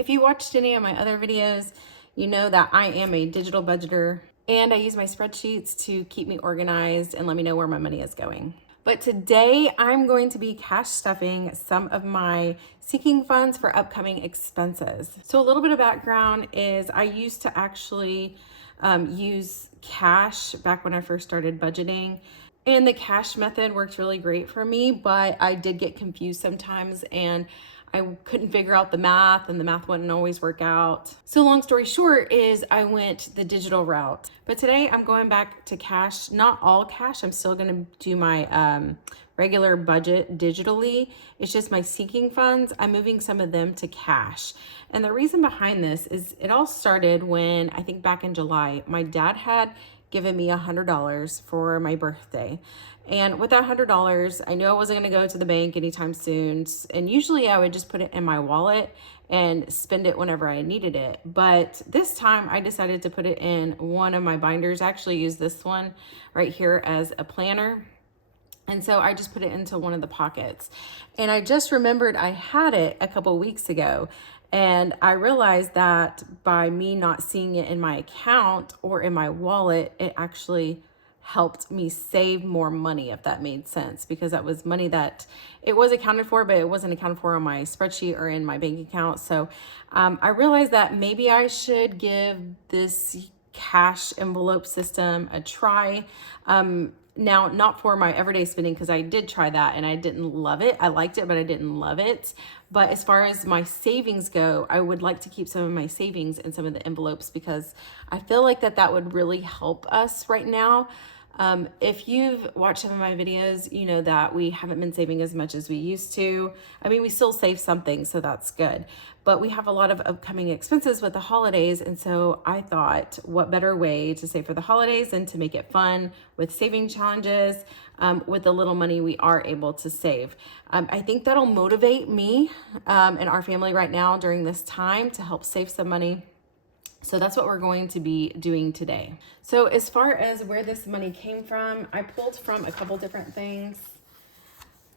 If you watched any of my other videos, you know that I am a digital budgeter and I use my spreadsheets to keep me organized and let me know where my money is going. But today I'm going to be cash stuffing some of my sinking funds for upcoming expenses. So a little bit of background is I used to actually use cash back when I first started budgeting. And the cash method worked really great for me, but I did get confused sometimes and I couldn't figure out the math and the math wouldn't always work out. So long story short is I went the digital route. But today I'm going back to cash, not all cash. I'm still gonna do my regular budget digitally. It's just my sinking funds. I'm moving some of them to cash. And the reason behind this is it all started when I think back in July, my dad had given me $100 for my birthday. And with that $100, I knew I wasn't gonna go to the bank anytime soon. And usually I would just put it in my wallet and spend it whenever I needed it. But this time I decided to put it in one of my binders. I actually use this one right here as a planner. And so I just put it into one of the pockets. And I just remembered I had it a couple weeks ago. And I realized that by me not seeing it in my account or in my wallet, it actually helped me save more money, if that made sense, because that was money that it was accounted for, but it wasn't accounted for on my spreadsheet or in my bank account. So I realized that maybe I should give this cash envelope system a try. Now, not for my everyday spending, because I did try that and I didn't love it. I liked it, but I didn't love it. But as far as my savings go, I would like to keep some of my savings in some of the envelopes because I feel like that would really help us right now. If you've watched some of my videos, you know that we haven't been saving as much as we used to. I mean, we still save something, so that's good. But we have a lot of upcoming expenses with the holidays. And so I thought, what better way to save for the holidays than to make it fun with saving challenges with the little money we are able to save. I think that'll motivate me and our family right now during this time to help save some money. So that's what we're going to be doing today. So as far as where this money came from, I pulled from a couple different things.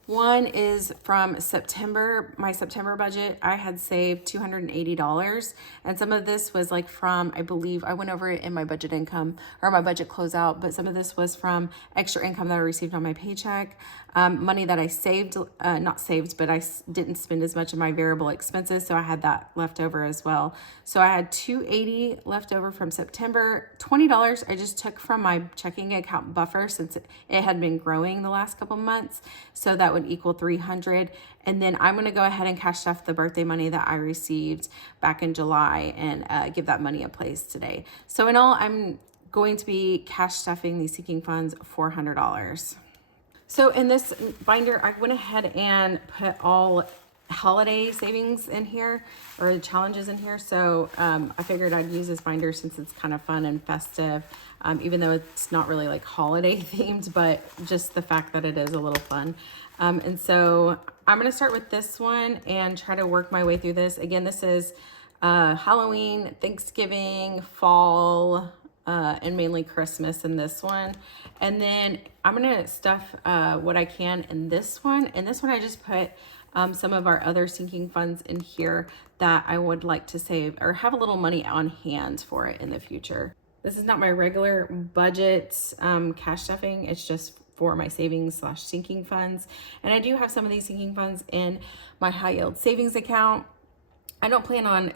One is from September, my September budget. I had saved $280. And some of this was like from, I believe, I went over it in my budget income or my budget closeout, but some of this was from extra income that I received on my paycheck, money that I saved, not saved, but I didn't spend as much of my variable expenses. So I had that left over as well. So I had $280 left over from September. $20 I just took from my checking account buffer since it had been growing the last couple months. So that would equal $300. And then I'm going to go ahead and cash stuff the birthday money that I received back in July and give that money a place today. So in all, I'm going to be cash stuffing these sinking funds $400. So in this binder, I went ahead and put all holiday savings in here or challenges in here. So I figured I'd use this binder since it's kind of fun and festive, even though it's not really like holiday themed, but just the fact that it is a little fun. And so I'm going to start with this one and try to work my way through this. Again, this is Halloween, Thanksgiving, fall, and mainly Christmas in this one. And then I'm going to stuff what I can in this one. And this one I just put some of our other sinking funds in here that I would like to save or have a little money on hand for it in the future. This is not my regular budget cash stuffing. It's just for my savings / sinking funds. And I do have some of these sinking funds in my high yield savings account. I don't plan on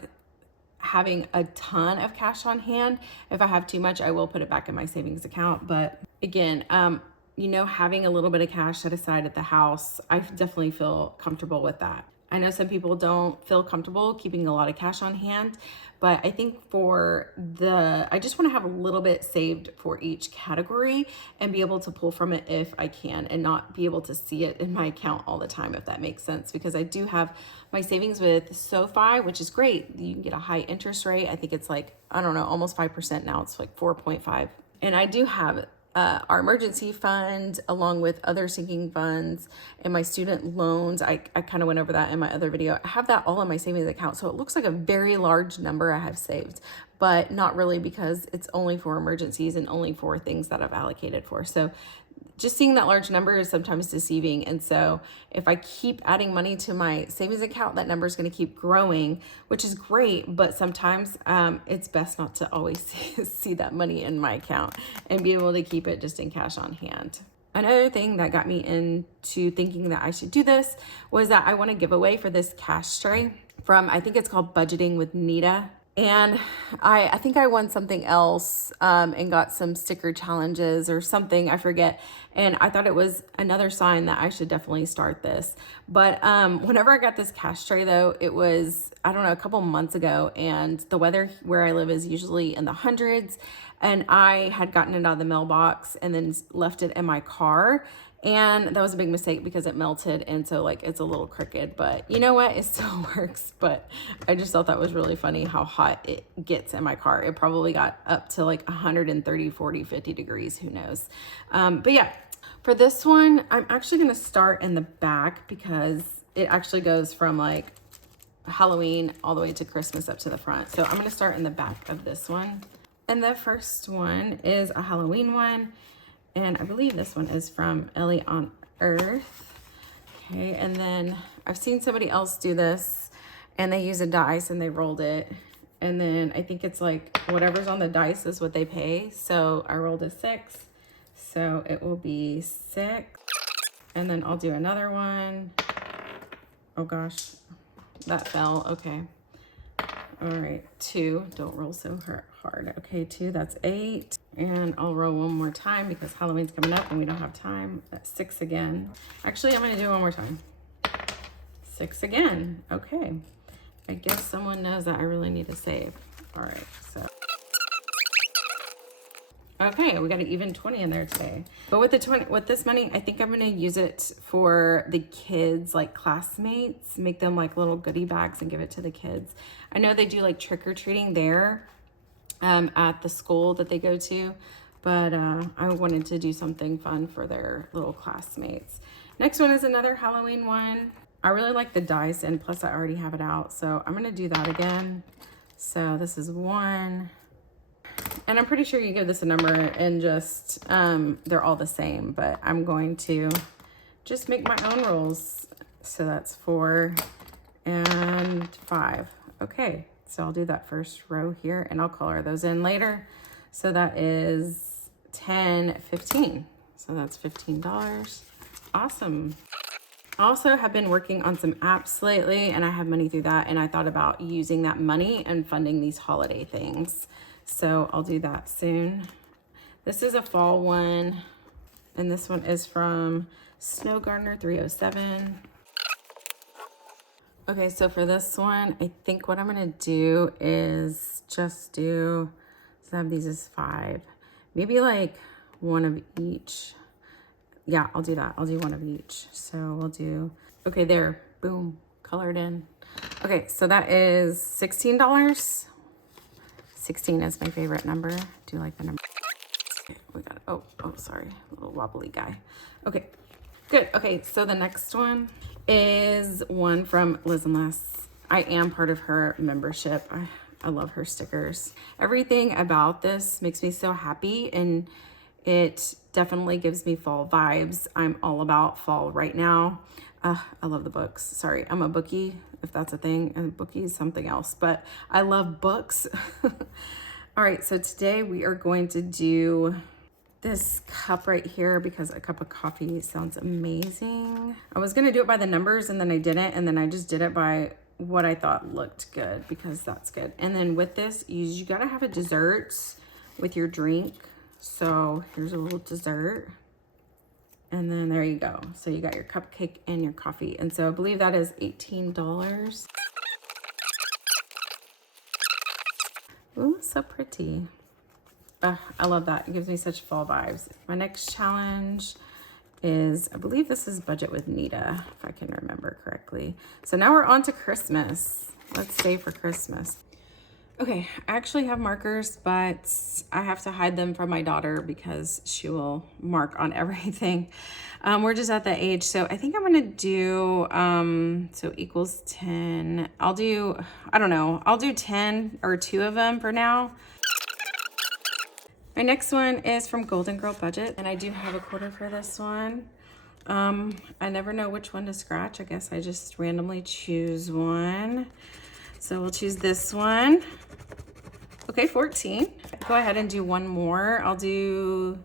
having a ton of cash on hand. If I have too much, I will put it back in my savings account. But again, you know, having a little bit of cash set aside at the house, I definitely feel comfortable with that. I know some people don't feel comfortable keeping a lot of cash on hand, but I think I just want to have a little bit saved for each category and be able to pull from it if I can and not be able to see it in my account all the time, if that makes sense, because I do have my savings with SoFi, which is great. You can get a high interest rate. I think it's like, I don't know, almost 5% now. It's like 4.5. And I do have our emergency fund along with other sinking funds and my student loans. I kind of went over that in my other video. I have that all in my savings account. So it looks like a very large number I have saved, but not really, because it's only for emergencies and only for things that I've allocated for. So just seeing that large number is sometimes deceiving. And so if I keep adding money to my savings account, that number is going to keep growing, which is great. But sometimes it's best not to always see that money in my account and be able to keep it just in cash on hand. Another thing that got me into thinking that I should do this was that I want to give away for this cash tray from, I think it's called Budgeting with Nita. And I think I won something else and got some sticker challenges or something, I forget. And I thought it was another sign that I should definitely start this. But whenever I got this cash tray though, it was, I don't know, a couple months ago, and the weather where I live is usually in the hundreds. And I had gotten it out of the mailbox and then left it in my car. And that was a big mistake because it melted, and so like it's a little crooked, but you know what, it still works. But I just thought that was really funny how hot it gets in my car. It probably got up to like 130, 40, 50 degrees, who knows. But yeah, for this one, I'm actually gonna start in the back because it actually goes from like Halloween all the way to Christmas up to the front. So I'm gonna start in the back of this one. And the first one is a Halloween one. And I believe this one is from Ellie on Earth. Okay, and then I've seen somebody else do this, and they use a dice and they rolled it. And then I think it's like whatever's on the dice is what they pay. So I rolled a 6. So it will be 6. And then I'll do another one. Oh gosh, that fell. Okay. All right, 2. Don't roll so hard. Okay, 2, that's 8. And I'll roll one more time because Halloween's coming up and we don't have time. That's 6 again. Actually, I'm gonna do it one more time. 6 again. Okay. I guess someone knows that I really need to save. All right, so. Okay, we got an even 20 in there today. But with this money, I think I'm gonna use it for the kids, like classmates, make them like little goodie bags and give it to the kids. I know they do like trick-or-treating there at the school that they go to, but I wanted to do something fun for their little classmates. Next one is another Halloween one. I really like the dice, and plus I already have it out, so I'm gonna do that again. So this is 1. And I'm pretty sure you give this a number and just, they're all the same, but I'm going to just make my own rolls. So that's 4 and 5. Okay, so I'll do that first row here and I'll color those in later. So that is 10, 15. So that's $15. Awesome. I also have been working on some apps lately, and I have money through that, and I thought about using that money and funding these holiday things. So I'll do that soon. This is a fall one, and this one is from Snow Gardener 307. Okay, so for this one, I think what I'm gonna do is just do, so I have these as 5, maybe like one of each. Yeah, I'll do that. I'll do one of each. So we'll do, okay, there, boom, colored in. Okay, so that is $16. 16 is my favorite number. Do you like the number? Okay, we got it. Oh, sorry, a little wobbly guy. Okay, good. Okay, so the next one is one from Liz and Les. I am part of her membership. I love her stickers. Everything about this makes me so happy, and it definitely gives me fall vibes. I'm all about fall right now. I love the books. Sorry, I'm a bookie, if that's a thing. And bookie is something else, but I love books. All right, so today we are going to do this cup right here because a cup of coffee sounds amazing. I was gonna do it by the numbers and then I didn't, and then I just did it by what I thought looked good because that's good. And then with this, you gotta have a dessert with your drink. So here's a little dessert. And then there you go. So you got your cupcake and your coffee. And so I believe that is $18. Ooh, so pretty. I love that. It gives me such fall vibes. My next challenge is, I believe this is Budget with Nita, if I can remember correctly. So now we're on to Christmas. Let's stay for Christmas. Okay, I actually have markers, but I have to hide them from my daughter because she will mark on everything. We're just at that age. So I think I'm gonna do, so equals 10. I'll do, I don't know, I'll do 10 or 2 of them for now. My next one is from Golden Girl Budget, and I do have a quarter for this one. I never know which one to scratch. I guess I just randomly choose one. So we'll choose this one. Okay, 14. Go ahead and do one more. I'll do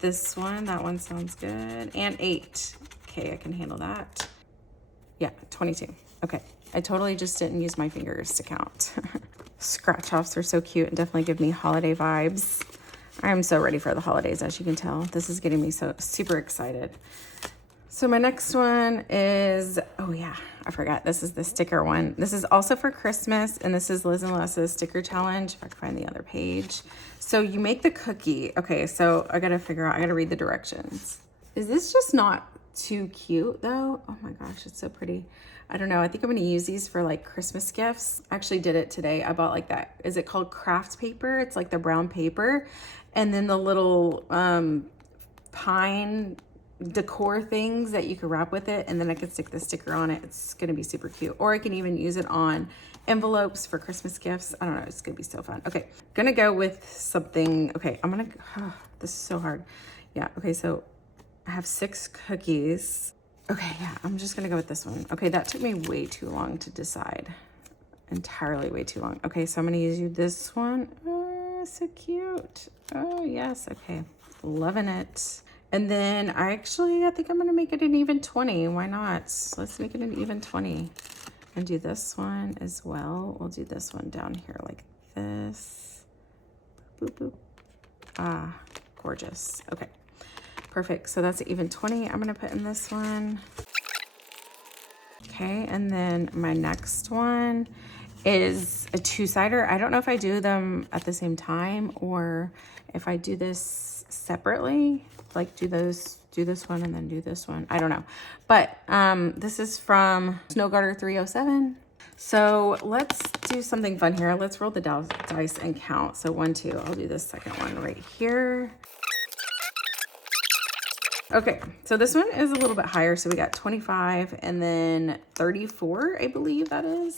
this one. That one sounds good. And 8. Okay, I can handle that. Yeah, 22. Okay, I totally just didn't use my fingers to count. Scratch offs are so cute and definitely give me holiday vibes. I'm so ready for the holidays, as you can tell. This is getting me so super excited. So my next one is, oh yeah, I forgot. This is the sticker one. This is also for Christmas, and this is Liz and Les's sticker challenge, if I can find the other page. So you make the cookie. Okay, so I gotta figure out, I gotta read the directions. Is this just not too cute though? Oh my gosh, it's so pretty. I don't know. I think I'm going to use these for like Christmas gifts. I actually did it today. I bought like that. Is it called craft paper? It's like the brown paper. And then the little pine decor things that you can wrap with it. And then I can stick the sticker on it. It's going to be super cute. Or I can even use it on envelopes for Christmas gifts. I don't know. It's going to be so fun. Okay. Going to go with something. Okay. I'm going to, this is so hard. Yeah. Okay. So I have 6 cookies. Okay, yeah, I'm just gonna go with this one. Okay, that took me way too long to decide. Entirely way too long. Okay, so I'm gonna use this one. Oh, so cute. Oh, yes, okay. Loving it. And then I think I'm gonna make it an even 20. Why not? Let's make it an even 20. And do this one as well. We'll do this one down here like this. Boop, boop. Ah, gorgeous. Okay. Perfect. So that's even 20. I'm going to put in this one. Okay. And then my next one is a 2-sider. I don't know if I do them at the same time or if I do this separately, like do this one and then do this one. I don't know. But this is from Snow Garter 307. So let's do something fun here. Let's roll the dice and count. So 1, 2. I'll do this second one right here. Okay, so this one is a little bit higher. So we got 25 and then 34, I believe that is.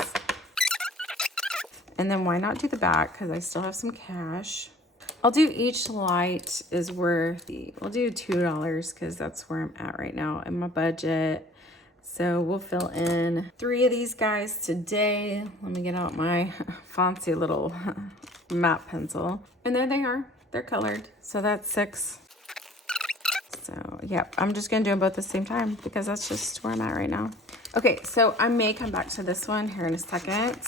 And then why not do the back? Because I still have some cash. I'll do each light is worth, we'll do $2 because that's where I'm at right now in my budget. So we'll fill in 3 of these guys today. Let me get out my fancy little map pencil. And there they are. They're colored. So that's 6. So, yep, I'm just going to do them both at the same time because that's just where I'm at right now. Okay, so I may come back to this one here in a second,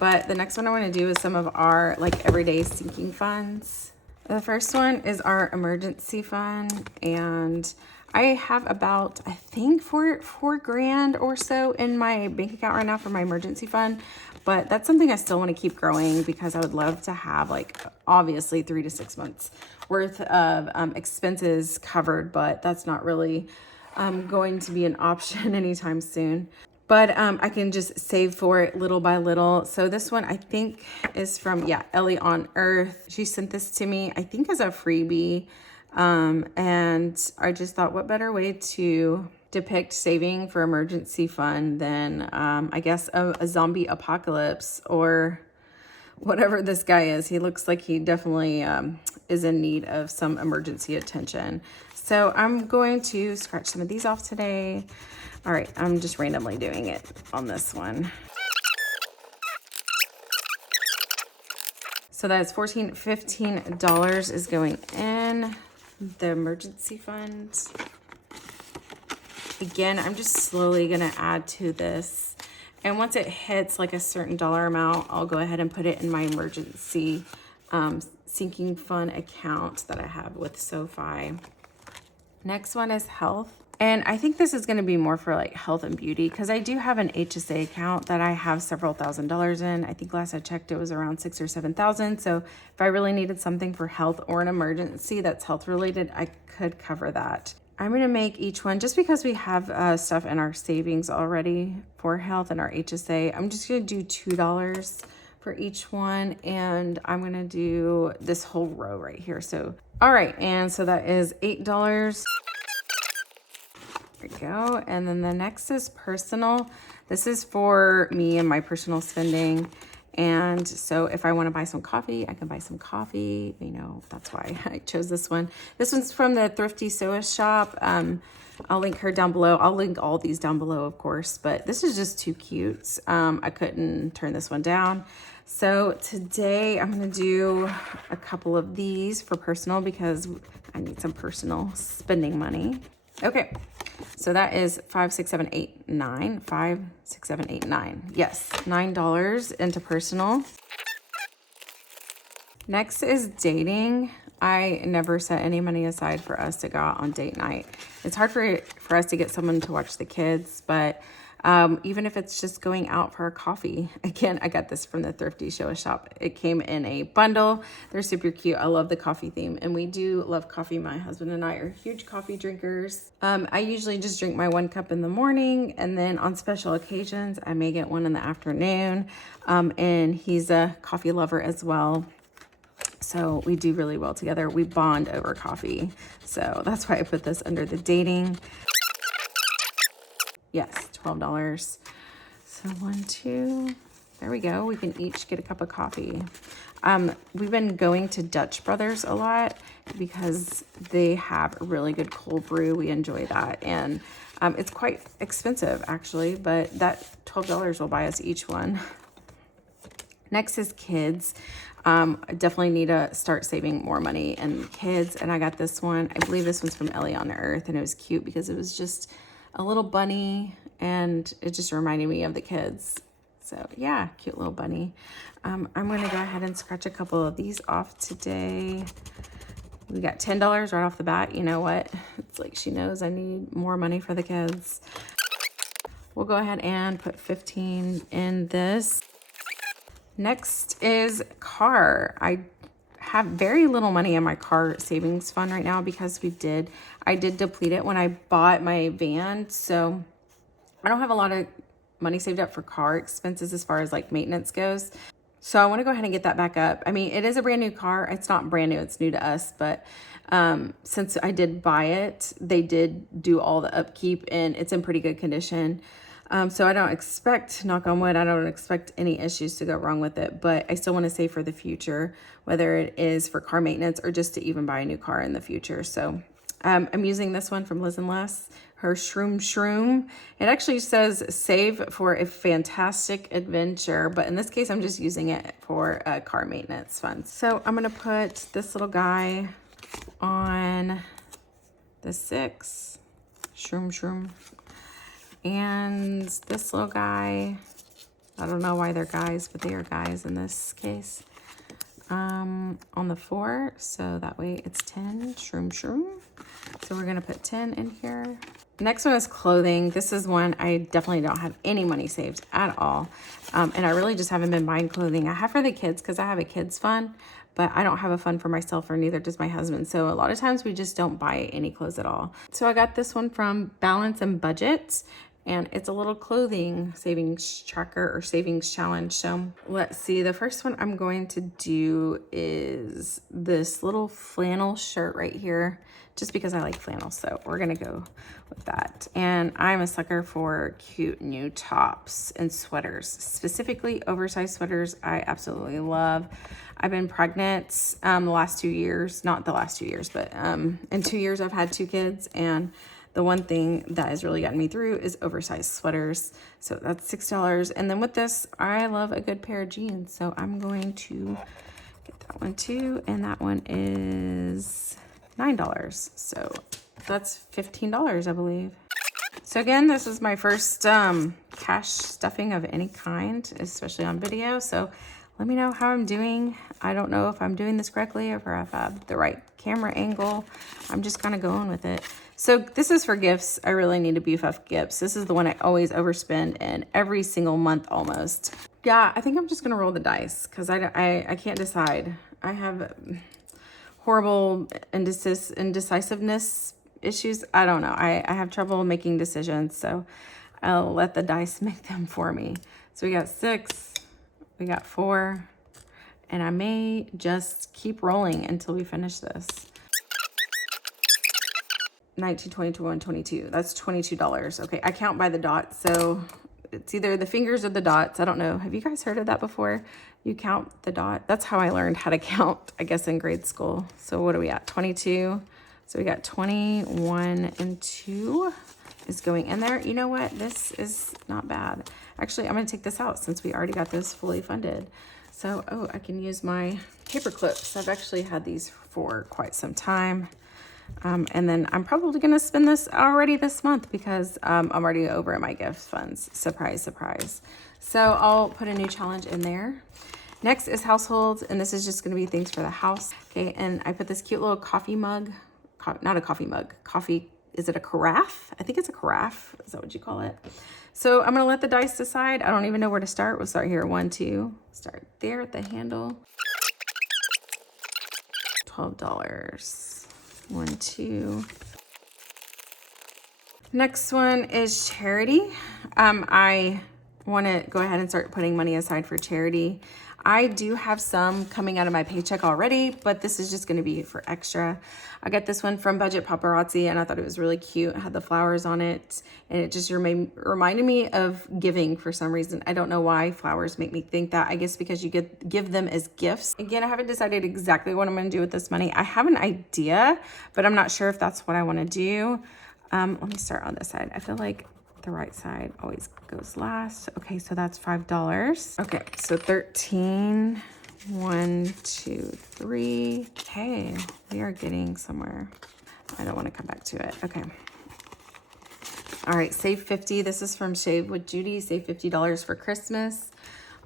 but the next one I want to do is some of our like everyday sinking funds. The first one is our emergency fund, and I have about, I think, four grand or so in my bank account right now for my emergency fund. But that's something I still want to keep growing because I would love to have like obviously 3 to 6 months worth of expenses covered, but that's not really going to be an option anytime soon. But I can just save for it little by little. So this one I think is from, yeah, Ellie on Earth. She sent this to me, I think as a freebie. And I just thought, what better way to depict saving for emergency fund than I guess a zombie apocalypse or whatever this guy is. He looks like he definitely is in need of some emergency attention. So I'm going to scratch some of these off today. All right, I'm just randomly doing it on this one. So that is $15 is going in the emergency fund. Again, I'm just slowly gonna add to this. And once it hits like a certain dollar amount, I'll go ahead and put it in my emergency sinking fund account that I have with SoFi. Next one is health. And I think this is going to be more for like health and beauty because I do have an HSA account that I have several $1,000s in. I think last I checked it was around 6,000 or 7,000. So if I really needed something for health or an emergency that's health related, I could cover that. I'm going to make each one just because we have stuff in our savings already for health and our HSA. I'm just going to do $2 for each one, and I'm going to do this whole row right here. So, all right, and so that is $8. There we go. And then the next is personal. This is for me and my personal spending. And so if I want to buy some coffee, I can buy some coffee. You know, that's why I chose this one. This one's from the Thrifty Sew Shop. I'll link her down below. I'll link all these down below, of course, but this is just too cute. I couldn't turn this one down. So today I'm going to do a couple of these for personal because I need some personal spending money. Okay. So that is 5, 6, 7, 8, 9. 5, 6, 7, 8, 9. Yes, $9 into personal. Next is dating. I never set any money aside for us to go out on date night. It's hard for us to get someone to watch the kids, but even if it's just going out for a coffee. Again, I got this from the Thrifty Sew Shop. It came in a bundle. They're super cute. I love the coffee theme, and we do love coffee. My husband and I are huge coffee drinkers. I usually just drink my 1 cup in the morning, and then on special occasions, I may get one in the afternoon. And he's a coffee lover as well. So we do really well together. We bond over coffee. So that's why I put this under the dating. Yes, $12. So 1, 2, there we go. We can each get a cup of coffee. We've been going to Dutch Brothers a lot because they have a really good cold brew. We enjoy that. And it's quite expensive actually, but that $12 will buy us each one. Next is kids. I definitely need to start saving more money in kids. And I got this one. I believe this one's from Ellie on the Earth. And it was cute because it was just a little bunny. And it just reminded me of the kids. So yeah, cute little bunny. I'm going to go ahead and scratch a couple of these off today. We got $10 right off the bat. You know what? It's like she knows I need more money for the kids. We'll go ahead and put 15 in this. Next is car. I have very little money in my car savings fund right now because I did deplete it when I bought my van. So I don't have a lot of money saved up for car expenses as far as like maintenance goes. So I want to go ahead and get that back up. I mean, it is a brand new car. It's not brand new. It's new to us. But since I did buy it, they did do all the upkeep and it's in pretty good condition. So I don't expect, knock on wood, I don't expect any issues to go wrong with it, but I still want to save for the future, whether it is for car maintenance or just to even buy a new car in the future. So I'm using this one from Liz and Les, her Shroom Shroom. It actually says save for a fantastic adventure, but in this case, I'm just using it for a car maintenance fund. So I'm going to put this little guy on the 6, Shroom Shroom. And this little guy, I don't know why they're guys, but they are guys in this case, on the 4. So that way it's 10, Shroom Shroom. So we're going to put 10 in here. Next one is clothing. This is one I definitely don't have any money saved at all. And I really just haven't been buying clothing. I have for the kids because I have a kids fund, but I don't have a fund for myself or neither does my husband. So a lot of times we just don't buy any clothes at all. So I got this one from Balance and Budget. And it's a little clothing savings tracker or savings challenge. So let's see. The first one I'm going to do is this little flannel shirt right here, just because I like flannel. So we're going to go with that. And I'm a sucker for cute new tops and sweaters, specifically oversized sweaters. I absolutely love. I've been pregnant the last 2 years, not the last 2 years, but in 2 years I've had 2 kids, and the one thing that has really gotten me through is oversized sweaters. So that's $6. And then with this, I love a good pair of jeans. So I'm going to get that one too. And that one is $9. So that's $15, I believe. So again, this is my first cash stuffing of any kind, especially on video. So let me know how I'm doing. I don't know if I'm doing this correctly or if I have the right camera angle. I'm just kind of going with it. So this is for gifts. I really need to beef up gifts. This is the one I always overspend in every single month almost. Yeah, I think I'm just going to roll the dice because I can't decide. I have horrible indecisiveness issues. I don't know. I have trouble making decisions, so I'll let the dice make them for me. So we got 6, we got 4, and I may just keep rolling until we finish this. 19, 20, 21, 22. That's $22. Okay, I count by the dot, so It's either the fingers or the dots. I don't know. Have you guys heard of that before? You count the dot. That's how I learned how to count, I guess, in grade school. So what are we at? 22. So we got 21 and 2 is going in there. You know what? This is not bad. Actually, I'm going to take this out since we already got this fully funded. So, oh, I can use my paper clips. I've actually had these for quite some time. And then I'm probably going to spend this already this month because I'm already over at my gift funds. Surprise, surprise. So I'll put a new challenge in there. Next is households, and this is just going to be things for the house. Okay, and I put this cute little coffee mug, not a coffee mug, coffee, is it a carafe? I think it's a carafe. Is that what you call it? So I'm going to let the dice decide. I don't even know where to start. We'll start here. 1, 2, start there at the handle. $12. 1, 2. Next one is charity. I want to go ahead and start putting money aside for charity. I do have some coming out of my paycheck already, but this is just going to be for extra. I got this one from Budget Paparazzi, and I thought it was really cute. It had the flowers on it, and it just reminded me of giving for some reason. I don't know why flowers make me think that. I guess because you give them as gifts. Again, I haven't decided exactly what I'm going to do with this money. I have an idea, but I'm not sure if that's what I want to do. Let me start on this side. I feel like the right side always goes last. Okay, so that's $5. Okay, so 13. 1, 2, 3. Okay, we are getting somewhere. I don't want to come back to it. Okay. All right, save 50. This is from Shave with Judy. Save $50 for Christmas.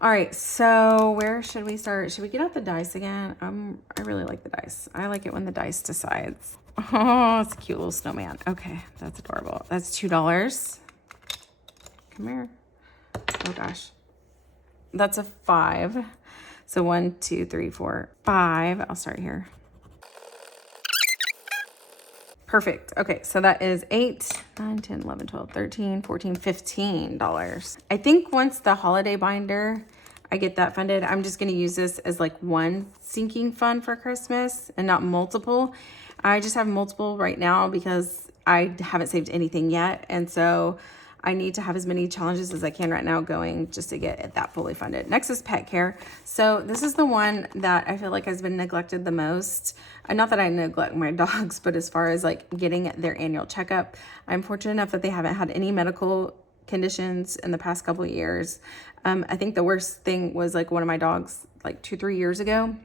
All right, so where should we start? Should we get out the dice again? I really like the dice. I like it when the dice decides. Oh, it's a cute little snowman. Okay, that's adorable. That's $2. Come here. Oh gosh. That's a 5. So 1, 2, 3, 4, 5. I'll start here. Perfect. Okay, so that is 8, 9, 10, 11, 12, 13, 14, $15. I think once the holiday binder, I get that funded, I'm just going to use this as like one sinking fund for Christmas and not multiple. I just have multiple right now because I haven't saved anything yet. And so I need to have as many challenges as I can right now going just to get that fully funded. Next is pet care. So this is the one that I feel like has been neglected the most. Not that I neglect my dogs, but as far as like getting their annual checkup, I'm fortunate enough that they haven't had any medical conditions in the past couple of years. I think the worst thing was like one of my dogs like 2-3 years ago.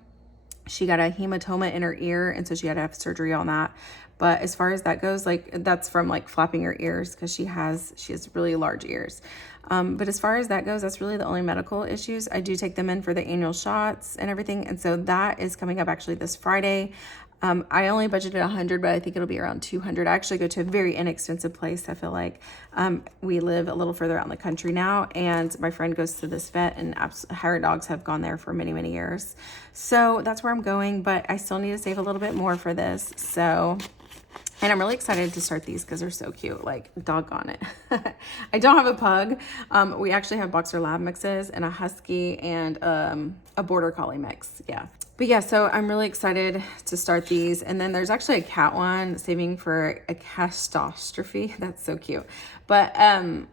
She got a hematoma in her ear, and so she had to have surgery on that. But as far as that goes, like that's from like flapping her ears because she has really large ears. But as far as that goes, that's really the only medical issues. I do take them in for the annual shots and everything. And so that is coming up actually this Friday. I only budgeted 100, but I think it'll be around 200. I actually go to a very inexpensive place. I feel like we live a little further out in the country now, and my friend goes to this vet, and her dogs have gone there for many, many years. So that's where I'm going, but I still need to save a little bit more for this. So, and I'm really excited to start these because they're so cute, like doggone it. I don't have a pug. We actually have Boxer Lab mixes and a Husky and a Border Collie mix. Yeah. But yeah, so I'm really excited to start these. And then there's actually a cat one, saving for a catastrophe. That's so cute. But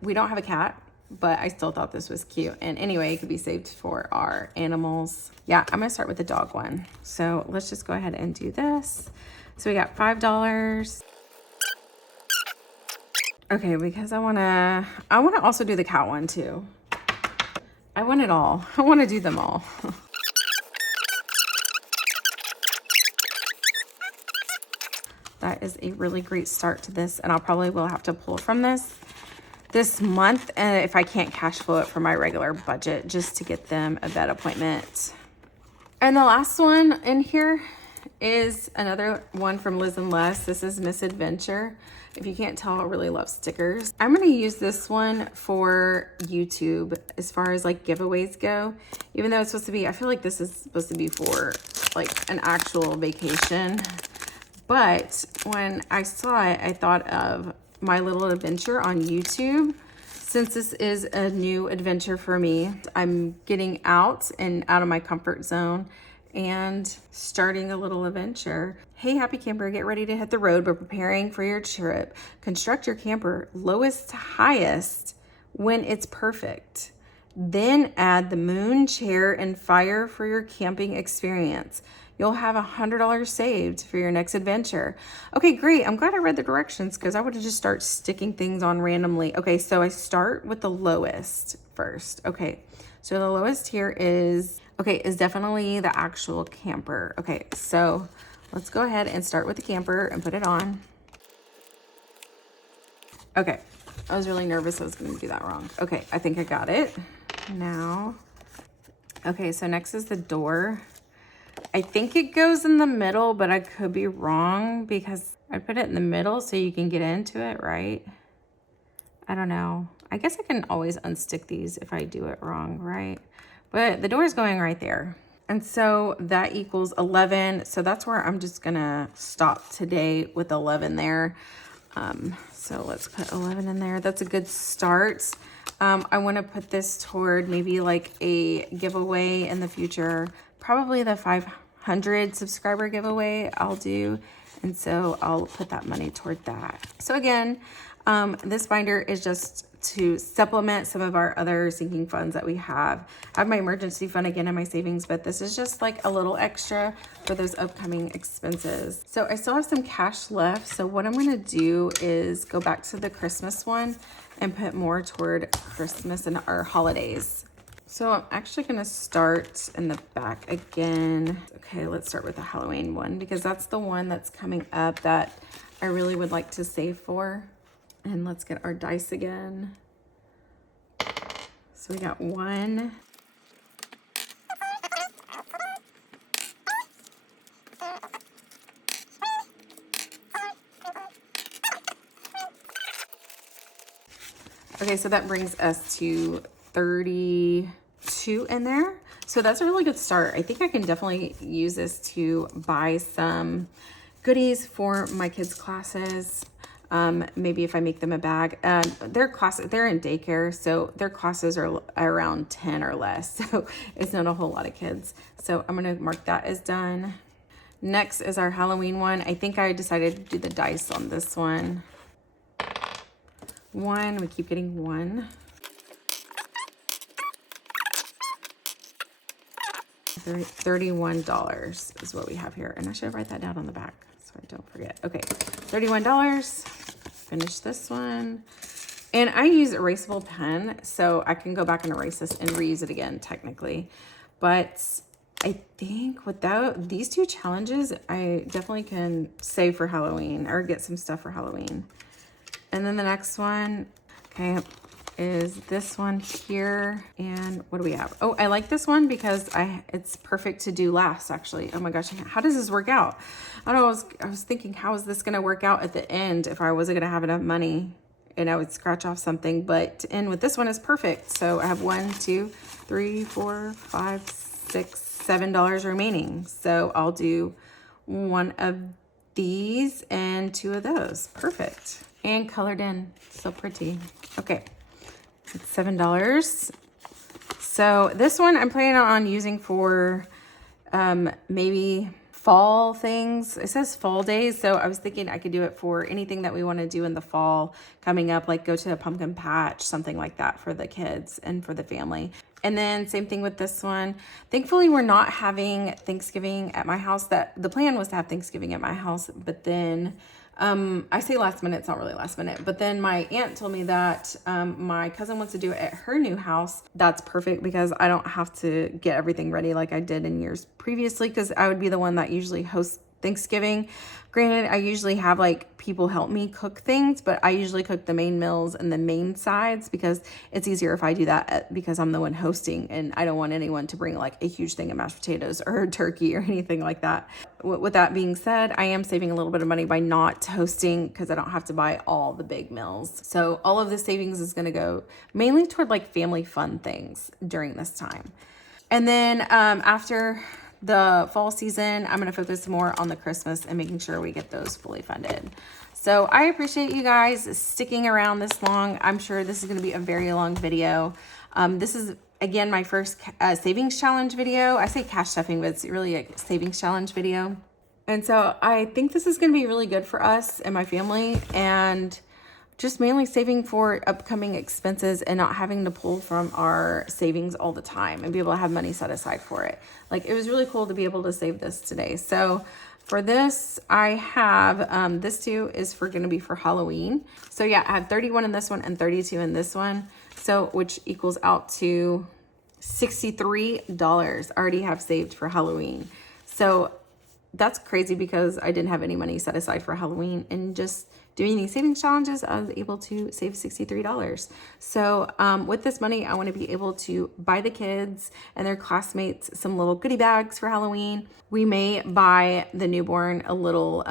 we don't have a cat, but I still thought this was cute. And anyway, it could be saved for our animals. Yeah, I'm gonna start with the dog one. So let's just go ahead and do this. So we got $5. Okay, because I wanna also do the cat one too. I want it all. I wanna do them all. That is a really great start to this, and I'll probably will have to pull from this month, and if I can't cash flow it for my regular budget, just to get them a vet appointment. And the last one in here is another one from Liz and Les. This is Miss Adventure. If you can't tell, I really love stickers. I'm gonna use this one for YouTube as far as like giveaways go. Even though it's supposed to be, I feel like this is supposed to be for like an actual vacation. But when I saw it, I thought of My Little Adventure on YouTube. Since this is a new adventure for me, I'm getting out of my comfort zone and starting a little adventure. Hey, happy camper, get ready to hit the road, but preparing for your trip. Construct your camper lowest to highest when it's perfect. Then add the moon, chair, and fire for your camping experience. You'll have $100 saved for your next adventure. Okay, great. I'm glad I read the directions because I would have just start sticking things on randomly. Okay, so I start with the lowest first. Okay, so the lowest here is definitely the actual camper. Okay, so let's go ahead and start with the camper and put it on. Okay, I was really nervous I was going to do that wrong. Okay, I think I got it now. Okay, so next is the door. I think it goes in the middle, but I could be wrong because I put it in the middle so you can get into it, right? I don't know. I guess I can always unstick these if I do it wrong, right? But the door is going right there. And so that equals 11. So that's where I'm just gonna stop today with 11 there. So let's put 11 in there. That's a good start. I want to put this toward maybe like a giveaway in the future, probably the 500 subscriber giveaway I'll do. And so I'll put that money toward that. So again, this binder is just to supplement some of our other sinking funds that we have. I have my emergency fund again in my savings, but this is just like a little extra for those upcoming expenses. So I still have some cash left. So what I'm gonna do is go back to the Christmas one and put more toward Christmas and our holidays. So I'm actually gonna start in the back again. Okay, let's start with the Halloween one because that's the one that's coming up that I really would like to save for. And let's get our dice again. So we got 1. Okay, so that brings us to 32 in there. So that's a really good start. I think I can definitely use this to buy some goodies for my kids' classes. Maybe if I make them a bag. They're in daycare, so their classes are around 10 or less. So it's not a whole lot of kids. So I'm gonna mark that as done. Next is our Halloween one. I think I decided to do the dice on this one. 1, we keep getting 1. $31 is what we have here. And I should write that down on the back so I don't forget. Okay, $31. Finish this one. And I use erasable pen, so I can go back and erase this and reuse it again technically. But I think without these 2 challenges, I definitely can save for Halloween or get some stuff for Halloween. And then the next one, okay, is this one here. And what do we have? Oh, I like this one because it's perfect to do last, actually. Oh my gosh, how does this work out? I don't know, I was thinking, how is this gonna work out at the end if I wasn't gonna have enough money and I would scratch off something, but to end with this one is perfect. So I have 1, 2, 3, 4, 5, 6, $7 remaining. So I'll do 1 of these and 2 of those. Perfect. And colored in, so pretty. Okay. It's $7. So this one I'm planning on using for maybe fall things. It says fall days, so I was thinking I could do it for anything that we want to do in the fall coming up, like go to a pumpkin patch, something like that for the kids and for the family. And then same thing with this one. Thankfully, we're not having Thanksgiving at my house. The plan was to have Thanksgiving at my house, but then I say last minute, it's not really last minute, but then my aunt told me that my cousin wants to do it at her new house. That's perfect because I don't have to get everything ready like I did in years previously, because I would be the one that usually hosts Thanksgiving. Granted, I usually have like people help me cook things, but I usually cook the main meals and the main sides because it's easier if I do that because I'm the one hosting and I don't want anyone to bring like a huge thing of mashed potatoes or turkey or anything like that. With that being said, I am saving a little bit of money by not hosting because I don't have to buy all the big meals. So all of the savings is going to go mainly toward like family fun things during this time. And then after the fall season, I'm going to focus more on the Christmas and making sure we get those fully funded. So I appreciate you guys sticking around this long. I'm sure this is going to be a very long video. This is, again, my first savings challenge video. I say cash stuffing, but it's really a savings challenge video. And so I think this is going to be really good for us and my family. And just mainly saving for upcoming expenses and not having to pull from our savings all the time and be able to have money set aside for it. Like, it was really cool to be able to save this today. So for this, I have, this too is going to be for Halloween. So yeah, I have 31 in this one and 32 in this one. So, which equals out to $63 I already have saved for Halloween. So that's crazy because I didn't have any money set aside for Halloween, and just doing these savings challenges, I was able to save $63. So with this money, I want to be able to buy the kids and their classmates some little goodie bags for Halloween. We may buy the newborn a little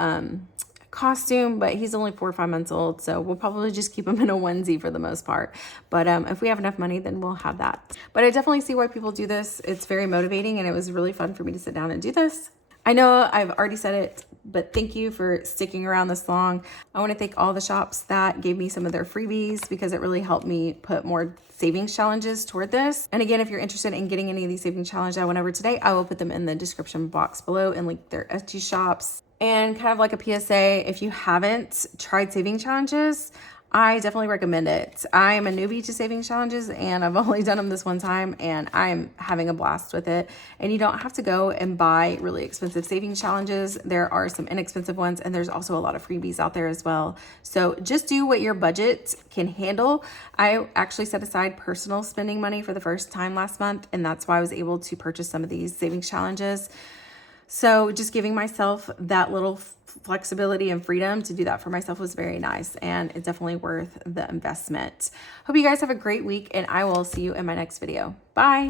costume, but he's only 4 or 5 months old, so we'll probably just keep him in a onesie for the most part. But if we have enough money, then we'll have that. But I definitely see why people do this. It's very motivating, and it was really fun for me to sit down and do this. I know I've already said it, but thank you for sticking around this long. I want to thank all the shops that gave me some of their freebies, because it really helped me put more savings challenges toward this. And again, if you're interested in getting any of these savings challenges I went over today, I will put them in the description box below and link their Etsy shops. And kind of like a PSA, if you haven't tried saving challenges, I definitely recommend it. I'm a newbie to saving challenges, and I've only done them this one time, and I'm having a blast with it. And you don't have to go and buy really expensive saving challenges. There are some inexpensive ones, and there's also a lot of freebies out there as well. So just do what your budget can handle. I actually set aside personal spending money for the first time last month, and that's why I was able to purchase some of these savings challenges. So just giving myself that little flexibility and freedom to do that for myself was very nice, and it's definitely worth the investment. Hope you guys have a great week, and I will see you in my next video. Bye.